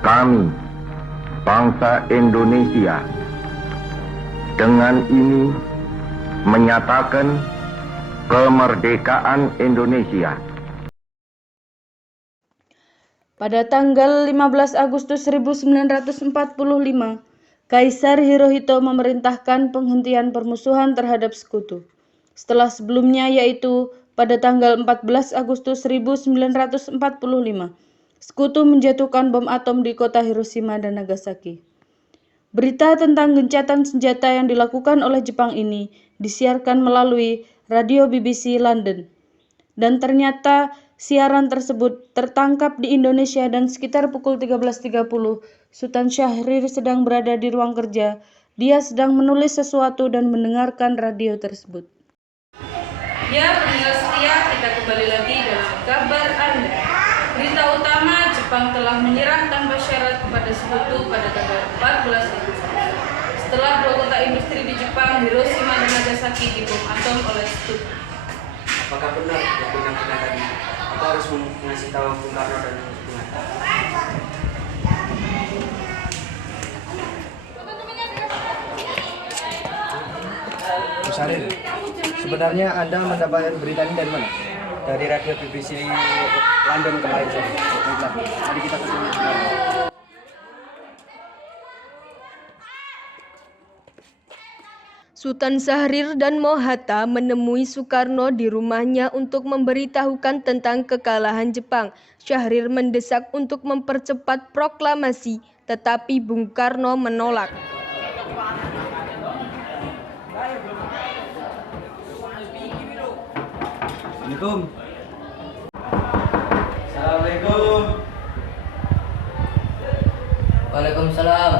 Kami, bangsa Indonesia, dengan ini menyatakan kemerdekaan Indonesia. Pada tanggal 15 Agustus 1945, Kaisar Hirohito memerintahkan penghentian permusuhan terhadap Sekutu. Setelah sebelumnya, yaitu pada tanggal 14 Agustus 1945, Sekutu menjatuhkan bom atom di kota Hiroshima dan Nagasaki. Berita tentang gencatan senjata yang dilakukan oleh Jepang ini disiarkan melalui radio BBC London. Dan ternyata siaran tersebut tertangkap di Indonesia dan sekitar pukul 13.30, Sultan Syahrir sedang berada di ruang kerja. Dia sedang menulis sesuatu dan mendengarkan radio tersebut. Ya, pendengar setia, kita kembali lagi dengan kabar Anda. Berita utama, Jepang telah menyerah tanpa syarat kepada Sekutu pada tanggal 14 Agustus. Setelah dua kota industri di Jepang, Hiroshima dan Nagasaki, dibom atom oleh Sekutu. Apakah benar yang benar-benar tadi? Aku harus mengasih tahu Bung Karno dan Bung Hatta. Bu Sarir, sebenarnya Anda mendapatkan berita ini dari mana? Dari radio BBC London kemarin sore. Baiklah, mari kita ketemu. Sultan Syahrir dan Mohatta menemui Soekarno di rumahnya untuk memberitahukan tentang kekalahan Jepang. Syahrir mendesak untuk mempercepat proklamasi, tetapi Bung Karno menolak. Assalamualaikum. Assalamualaikum. Waalaikumsalam.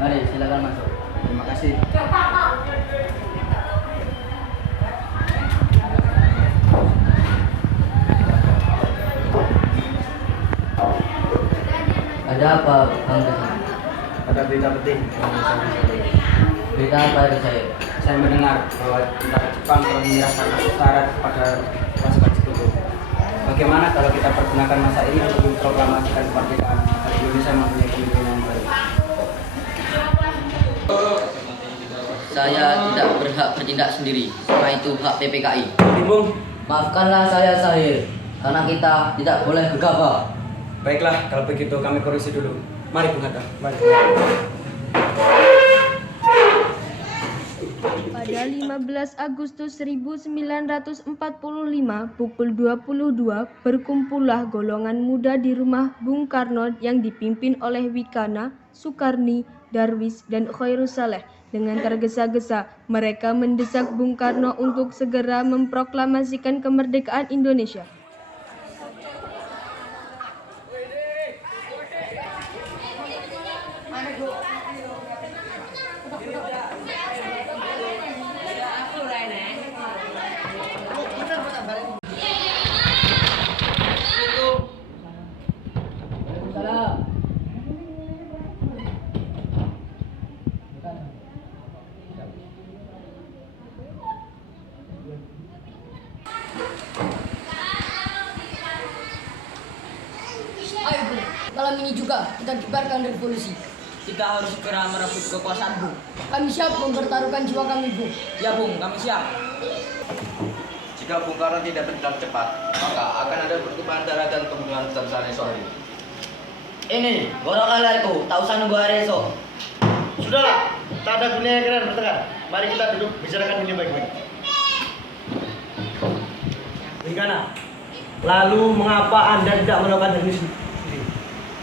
Mari, silakan masuk. Terima kasih. Ada apa, Bang Kesang? Ada berita penting yang saya sampaikan. Berita apa itu saya? Saya mendengar bahwa tentara Jepang telah menyerahkan syarat kepada pasukan Sekutu. Bagaimana kalau kita pergunakan masa ini untuk memproklamasikan kemerdekaan agar Indonesia mempunyai pemimpin yang baik? Saya tidak berhak bertindak sendiri, karena itu hak PPKI. Bung, Maafkanlah saya, Syahrir, karena kita tidak boleh gegabah. baiklah kalau begitu kami koreksi dulu. Mari Bung Hatta. Mari. Pada 15 Agustus 1945 pukul 22 berkumpullah golongan muda di rumah Bung Karno yang dipimpin oleh Wikana, Sukarni, Darwis, dan Khairul Saleh. Dengan tergesa-gesa, mereka mendesak Bung Karno untuk segera memproklamasikan kemerdekaan Indonesia. Ayo Bu, malam ini juga kita kibarkan revolusi. Kita harus segera merebut kekuasaan, Bung. Kami siap mempertaruhkan jiwa kami, Bu. Ya, Bung, kami siap. Jika Bung Karno tidak bertindak cepat, maka akan ada pertumpahan darah dan pembunuhan besar-besaran esok hari. Ini, golongan lariku, tak usah nunggu hari esok. Sudahlah, tak ada gunanya kalian bertengkar. Mari kita duduk bicarakan ini baik-baik. Wikana, lalu mengapa Anda tidak melakukan hal ini sendiri?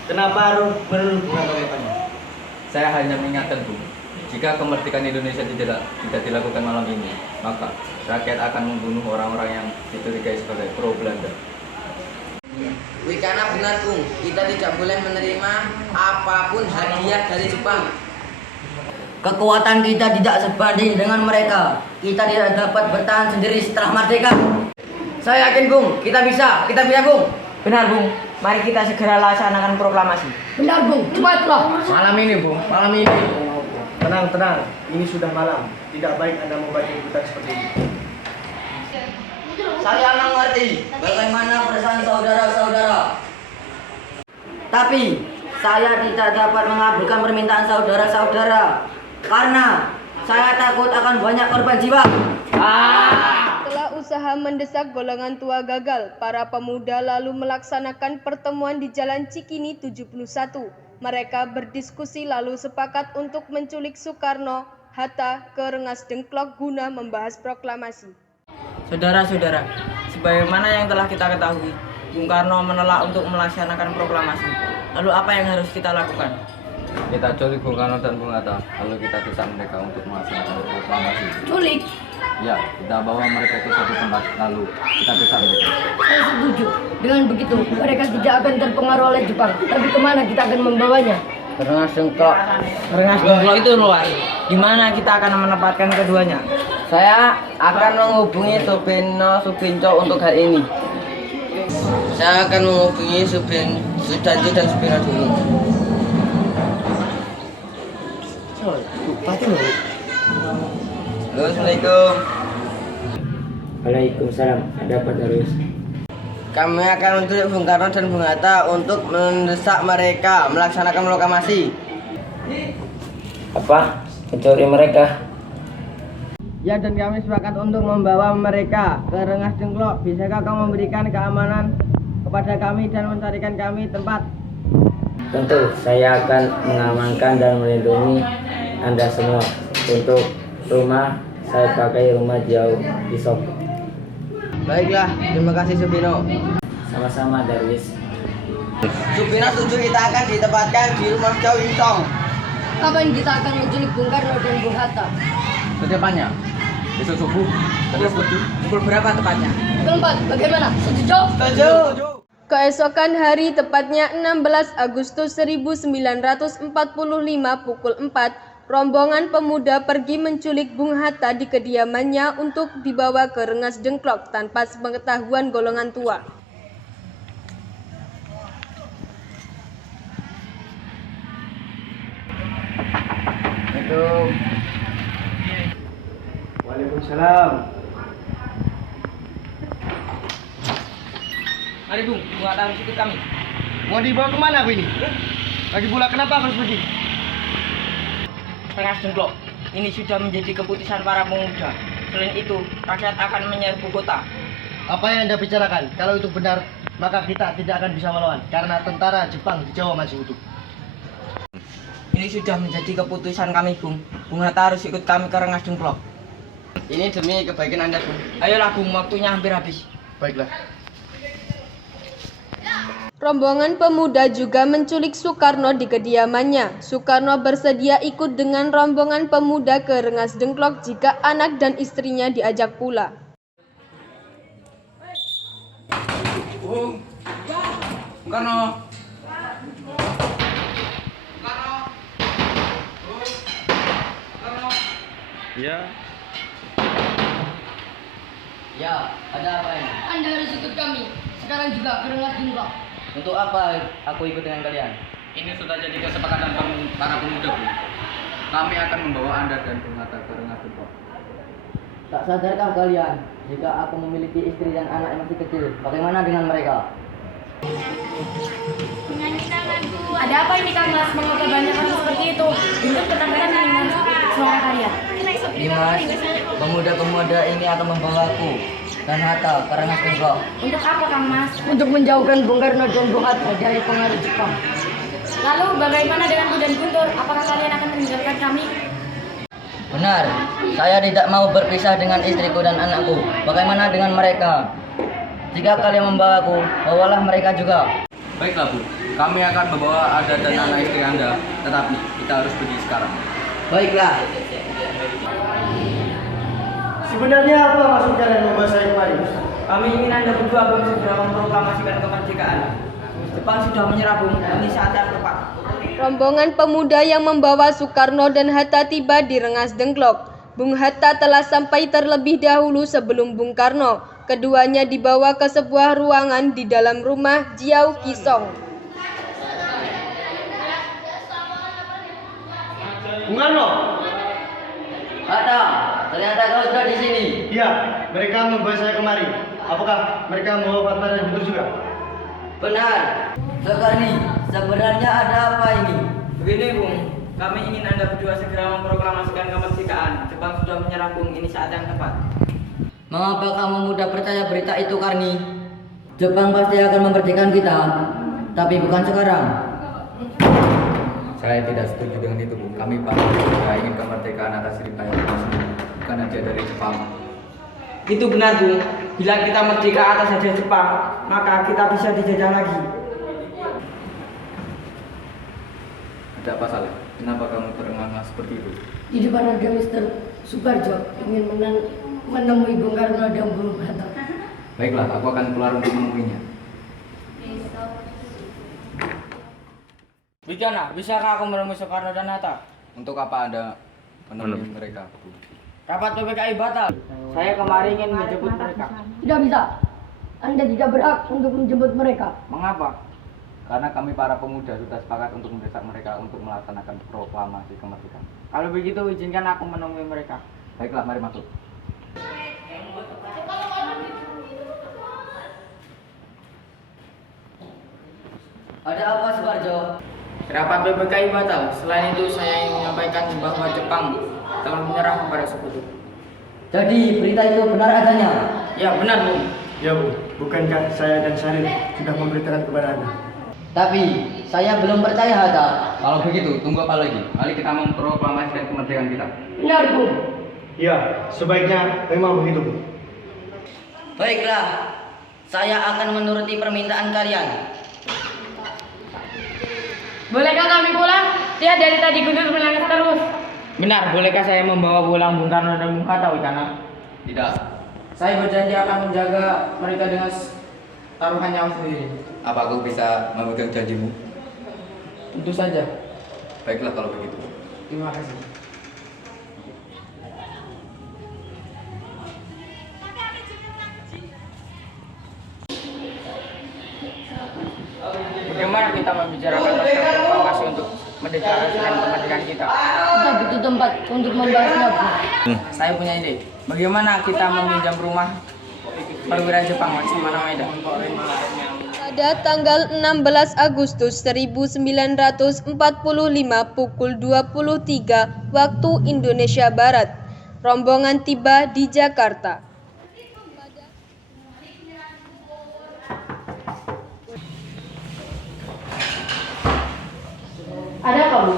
Kenapa harus melakukannya? Saya hanya mengingatkan, Bung, jika kemerdekaan Indonesia tidak dilakukan malam ini, maka rakyat akan membunuh orang-orang yang dicurigai sebagai pro Belanda. Wikana benar, Bung. Kita tidak boleh menerima apapun hadiah dari Jepang. Kekuatan kita tidak sebanding dengan mereka. Kita tidak dapat bertahan sendiri setelah merdeka. Saya yakin, Bung, kita bisa, Bung. Benar, Bung. Mari kita segera laksanakan proklamasi. Benar, Bung. Cepatlah. Malam ini, Bung. Malam ini. Tenang. Ini sudah malam. Tidak baik Anda membuat keributan seperti ini. Saya mengerti bagaimana perasaan saudara Tapi saya tidak dapat mengabulkan permintaan saudara-saudara karena saya takut akan banyak korban jiwa. Setelah usaha mendesak golongan tua gagal, para pemuda lalu melaksanakan pertemuan di Jalan Cikini 71. Mereka berdiskusi lalu sepakat untuk menculik Soekarno, Hatta ke Rengas Dengklok guna membahas proklamasi. Saudara-saudara, sebagaimana yang telah kita ketahui, Bung Karno menolak untuk melaksanakan proklamasi. Lalu apa yang harus kita lakukan? Kita culik Bung Karno dan Bung Hatta, lalu kita desak mereka untuk melaksanakan proklamasi. Culik. Ya, kita bawa mereka ke satu tempat, lalu kita desak mereka. Saya setuju. Dengan begitu, mereka tidak akan terpengaruh oleh Jepang. Tapi kemana kita akan membawanya? Rengas Dengklok. Rengas Dengklok itu luar. Di mana kita akan menempatkan keduanya? Saya akan menghubungi Subinco untuk hal ini. Saya akan menghubungi Sudanti dan Subino dulu. Halo, Assalamualaikum. Waalaikumsalam. Ada apa terus? Kami akan menculik Bung Karno dan Bung Hatta untuk mendesak mereka melaksanakan proklamasi. Apa? Mencuri mereka? Ya, dan kami sepakat untuk membawa mereka ke Rengas Dengklok. Bisakah kau memberikan keamanan kepada kami dan mencarikan kami tempat? Tentu, saya akan mengamankan dan melindungi Anda semua. Untuk rumah, saya pakai rumah jauh pisau. Baiklah, terima kasih Subino. Sama-sama, Darwis. Subino setuju kita akan ditempatkan di rumah Jauh Insong. Kapan kita akan menculik Bung Karno dan Bung Hatta? Secepatnya, besok subuh, kita setuju. Pukul berapa tepatnya? Pukul 4. Bagaimana? Setuju? Setuju. Keesokan hari, tepatnya 16 Agustus 1945 pukul 4, rombongan pemuda pergi menculik Bung Hatta di kediamannya untuk dibawa ke Rengas Dengklok tanpa sepengetahuan golongan tua. Waalaikumsalam. Mari Bung, Bung Hatta harus ikut kami. Mau dibawa kemana aku ini? Lagi pula kenapa aku harus pergi? Rengas Dengklok, ini sudah menjadi keputusan para pemuda. Selain itu, rakyat akan menyerbu kota. Apa yang Anda bicarakan? Kalau itu benar, maka kita tidak akan bisa melawan karena tentara Jepang di Jawa masih utuh. Ini sudah menjadi keputusan kami, Bung. Bung Hatta harus ikut kami ke Rengas Dengklok. Ini demi kebaikan Anda, Bung. Ayolah, Bung, waktunya hampir habis. Baiklah. Rombongan pemuda juga menculik Soekarno di kediamannya. Soekarno bersedia ikut dengan rombongan pemuda ke Rengas Dengklok jika anak dan istrinya diajak pula. Bung Karno. Ya. Ya, ada apa ini? Anda harus ikut kami. Sekarang juga ke Rengas Dengklok. Untuk apa aku ikut dengan kalian? Ini sudah jadi kesepakatan para pemuda, Bu. Kami akan membawa Anda dan Bung Hatta ke Rengas Dengklok. Tak sadarkah kalian jika aku memiliki istri dan anak yang masih kecil? Bagaimana dengan mereka? Ada apa ini Kang Mas? Mengapa banyak orang seperti itu? Untuk ketakutan dengan suara kalian. Dimas, pemuda-pemuda ini akan membawaku dan Hatta ke Rengas Dengklok. Untuk apa Kang Mas? Untuk menjauhkan Bung Karno dan Bung Hatta dari pengaruh Jepang. Lalu bagaimana dengan Budan Guntur? Apakah kalian akan meninggalkan kami? Benar, saya tidak mau berpisah dengan istriku dan anakku. Bagaimana dengan mereka? Jika kalian membawaku, bawalah mereka juga. Baiklah, Bu. Kami akan membawa Anda dan anak istri Anda, tetapi kita harus pergi sekarang. Baiklah. Sebenarnya apa maksud kalian membawa saya kemari? Kami ingin Anda berdua belum segera memproklamasikan kemerdekaan. Jepang sudah menyerah, Bung. Ini saat yang tepat. Rombongan pemuda yang membawa Soekarno dan Hatta tiba di Rengas Dengklok. Bung Hatta telah sampai terlebih dahulu sebelum Bung Karno. Keduanya dibawa ke sebuah ruangan di dalam rumah Jiao Kisong. Bung Karno. Hatta, ternyata kau sudah di sini. Iya, mereka membawa saya kemari. Apakah mereka membawa Hatta dan Guntur juga? Benar. Sekarang sebenarnya ada apa ini? Begini Bung, kami ingin Anda berdua segera memproklamasikan kemerdekaan. Jepang sudah menyerah Bung, ini saat yang tepat. Mengapa kamu mudah percaya berita itu, Karni? Jepang pasti akan memerdekakan kita, tapi bukan sekarang. Saya tidak setuju dengan itu, Bu. Kami pada ingin kemerdekaan atas Sri Kandi sendiri, bukan aja dari Jepang. Itu benar Bung, bila kita merdeka atas hadiah Jepang, maka kita bisa dijajah lagi. Ada apa, Saleh? Kenapa kamu terengah-engah seperti itu? Di depan ada Mr. Sukarjo ingin menemui Bung Karno dan Bung Hatta. Baiklah, aku akan keluar untuk menemuinya. Wigana, bisakah aku menemui Soekarno dan Hatta? Untuk apa Anda menemui mereka, Bu? Rapat PPKI batal. Saya kemarin ingin menjemput mereka. Tidak bisa. Anda tidak berhak untuk menjemput mereka. Mengapa? Karena kami para pemuda sudah sepakat untuk mendesak mereka untuk melaksanakan proklamasi kemerdekaan. Kalau begitu, izinkan aku menemui mereka. Baiklah, mari masuk. Ada apa, Sukarjo? Rapat PPKI batal. Selain itu, saya ingin menyampaikan bahwa Jepang telah menyerah kepada sekutu. Jadi berita itu benar adanya? Ya, benar Bung. Ya Bu, bukankah saya dan Syarif sudah memberitakan kepada Anda? Tapi saya belum percaya, Hatta. Kalau begitu, tunggu apa lagi? Mari kita memproklamasikan kemerdekaan kita. Benar, Bu. Ya, sebaiknya memang begitu Bu. Baiklah, saya akan menuruti permintaan kalian. Bolehkah kami pulang? Lihat dari tadi Guntur menangis terus. Benar, bolehkah saya membawa pulang Bung Karno dan Bung Hatta, Wigana? Tidak. Saya berjanji akan menjaga mereka dengan taruhan nyawa sendiri. Apa aku bisa memegang janjimu? Tentu saja. Baiklah kalau begitu. Terima kasih. Bagaimana kita membicarakan masalah proklamasi untuk mendeklarasikan kemerdekaan kita? Kita butuh tempat untuk membahasnya, Bu. Saya punya ide. Bagaimana kita meminjam rumah perwira Jepang Laksamana Maeda? Pada tanggal 16 Agustus 1945 pukul 23 waktu Indonesia Barat, rombongan tiba di Jakarta. Ada apa Bu?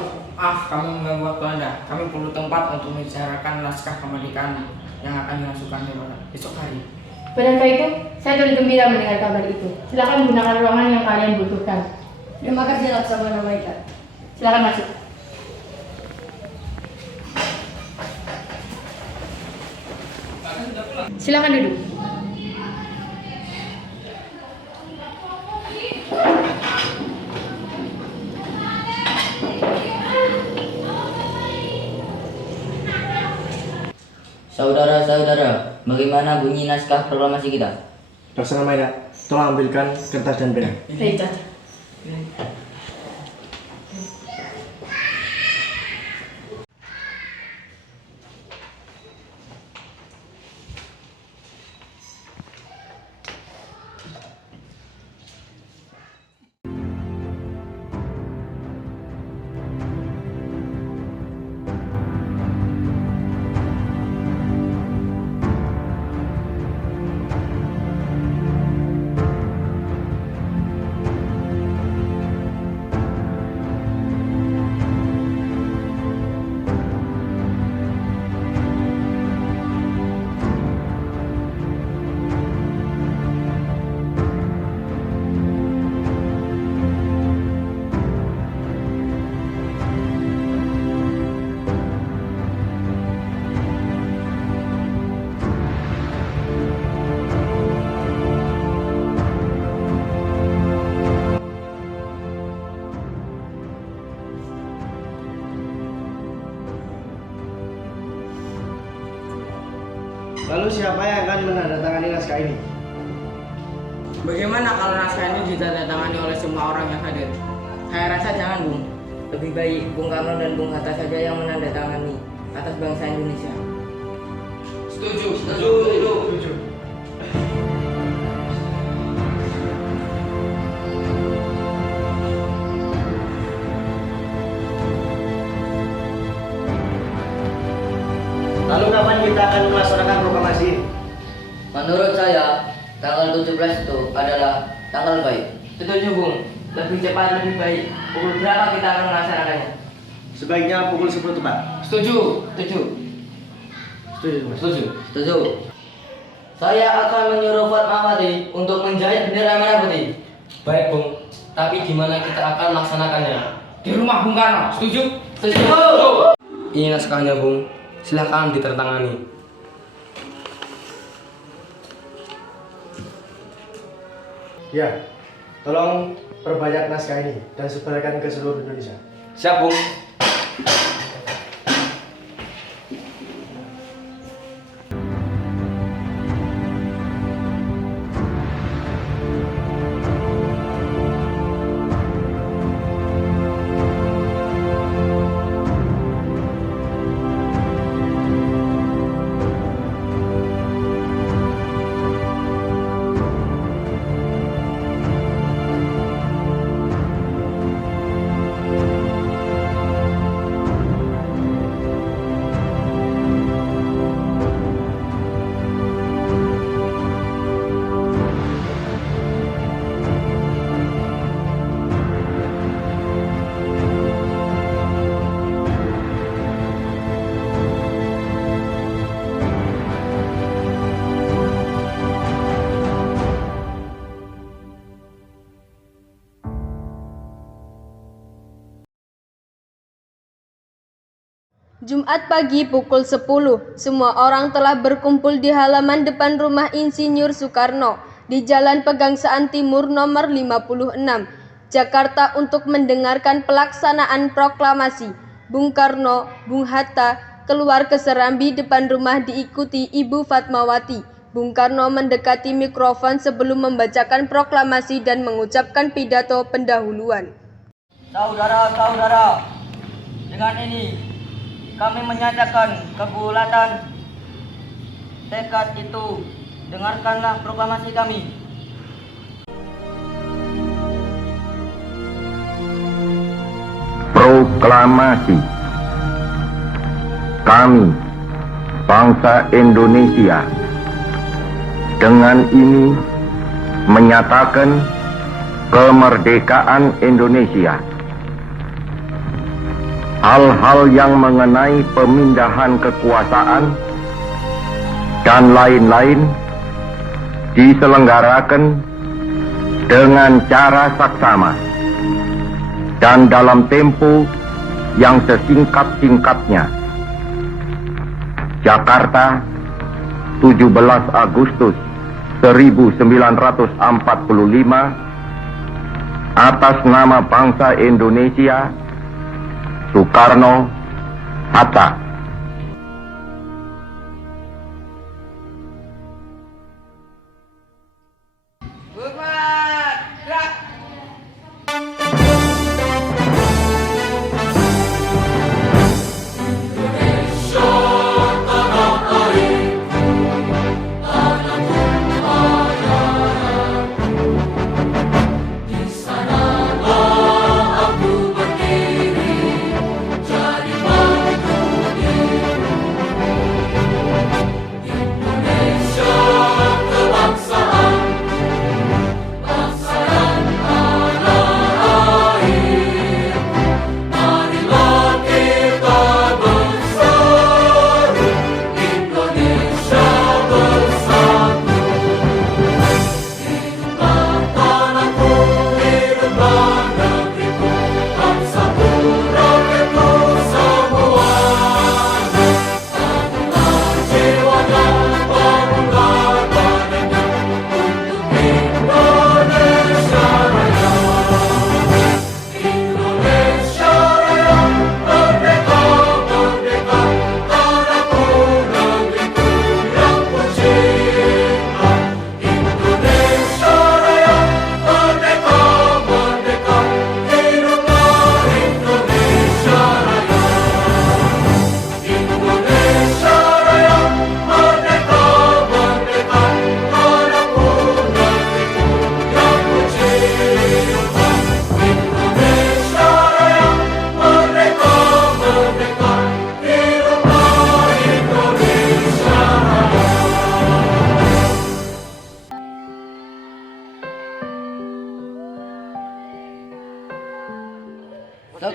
Kami mengganggu waktu Anda. Kami perlu tempat untuk membicarakan naskah kemerdekaan yang akan dimasukkan besok hari. Benarkah itu? Saya turut gembira mendengar kabar itu. Silakan gunakan ruangan yang kalian butuhkan. Terima kasih Laksamana Maeda. Silakan masuk. Silakan duduk. Saudara-saudara, bagaimana bunyi naskah proklamasi kita? Laksamana Maeda, tolong ambilkan kertas dan pena. Baik, Caca. Lalu siapa yang akan menandatangani naskah ini? Bagaimana kalau naskah ini ditandatangani oleh semua orang yang hadir? Saya rasa jangan, Bung. Lebih baik Bung Karno dan Bung Hatta saja yang menandatangani atas bangsa Indonesia. Setuju. Menurut saya, tanggal 17 itu adalah tanggal baik. Setuju, Bung. Lebih cepat lebih baik. Pukul berapa kita akan melaksanakannya? Sebaiknya pukul 10 tepat. Setuju. Setuju. Setuju. Saya akan menyuruh Fatmawati untuk menjahit bendera merah putih. Baik, Bung. Tapi di mana kita akan melaksanakannya? Di rumah Bung Karno. Setuju? Setuju. Ini naskahnya, Bung. Silahkan ditertangani. Ya, tolong perbanyak naskah ini dan sebarkan ke seluruh Indonesia. Siap, Bung. Jumat pagi pukul 10, semua orang telah berkumpul di halaman depan rumah Insinyur Soekarno di Jalan Pegangsaan Timur nomor 56, Jakarta untuk mendengarkan pelaksanaan proklamasi. Bung Karno, Bung Hatta keluar ke Serambi depan rumah diikuti Ibu Fatmawati. Bung Karno mendekati mikrofon sebelum membacakan proklamasi dan mengucapkan pidato pendahuluan. Saudara-saudara, dengan ini kami menyatakan kebulatan tekad itu. Dengarkanlah proklamasi kami. Proklamasi. Kami, bangsa Indonesia, dengan ini menyatakan kemerdekaan Indonesia. Hal-hal yang mengenai pemindahan kekuasaan dan lain-lain diselenggarakan dengan cara saksama dan dalam tempo yang sesingkat-singkatnya. Jakarta, 17 Agustus 1945, atas nama bangsa Indonesia, Soekarno, Hatta. Di sana aku berdiri, jadi bangun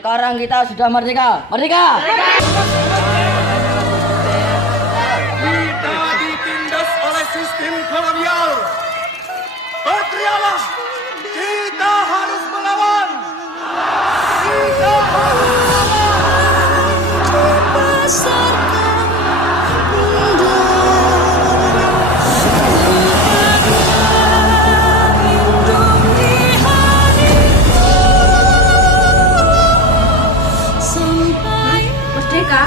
Sekarang kita sudah merdeka. Merdeka! Kita ditindas oleh sistem kolonial. Berteriaklah, kita harus melawan. Kita harus Merdeka.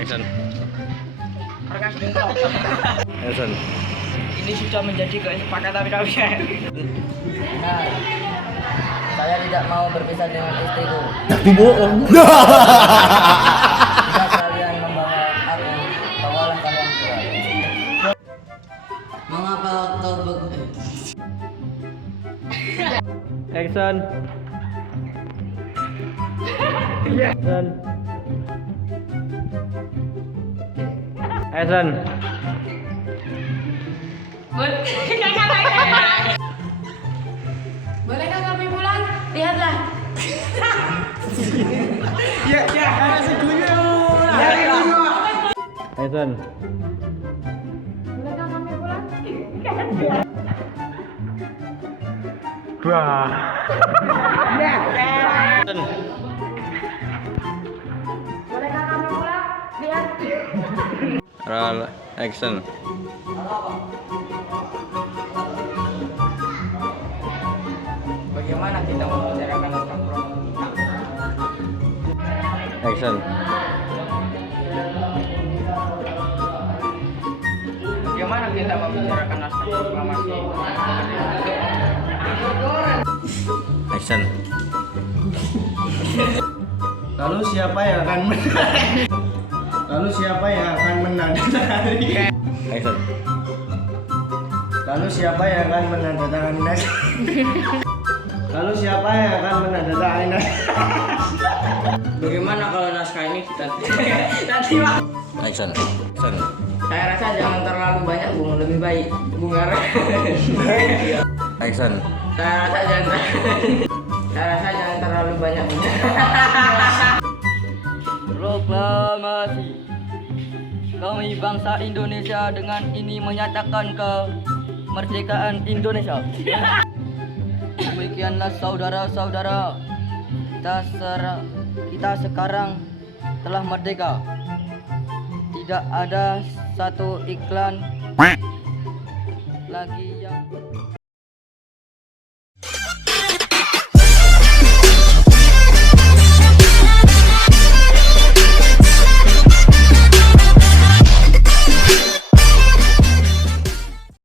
Action. Action. Ini sudah menjadi kesepakatan kami. Nah, saya tidak mau berpisah dengan istriku. Tapi bohong. Jika kalian membawa aku, bawalah kalian pulang. Mengapa kau begitu? Action. Action. Action. Bolehkah kami pulang? Lihatlah. Action. Bolehkah kami pulang? Bolehkah kami pulang? Lihat. Roll action. Bagaimana kita membicarakan tentang promosi? Action. Bagaimana kita membicarakan naskah proklamasi? Action. Lalu siapa yang akan menang? Lalu siapa yang akan menandatangani? Action. Lalu siapa yang akan menandatangani naskah? Lalu siapa yang akan menandatangani naskah? Bagaimana kalau naskah ini kita nanti Pak? Action. Action. Saya rasa jangan terlalu banyak Bung, lebih baik bunga. Action. Saya rasa jangan terlalu banyak bunga. Proklamasi. Kami bangsa Indonesia dengan ini menyatakan kemerdekaan Indonesia. Demikianlah saudara-saudara, kita sekarang telah merdeka. Tidak ada satu iklan lagi yang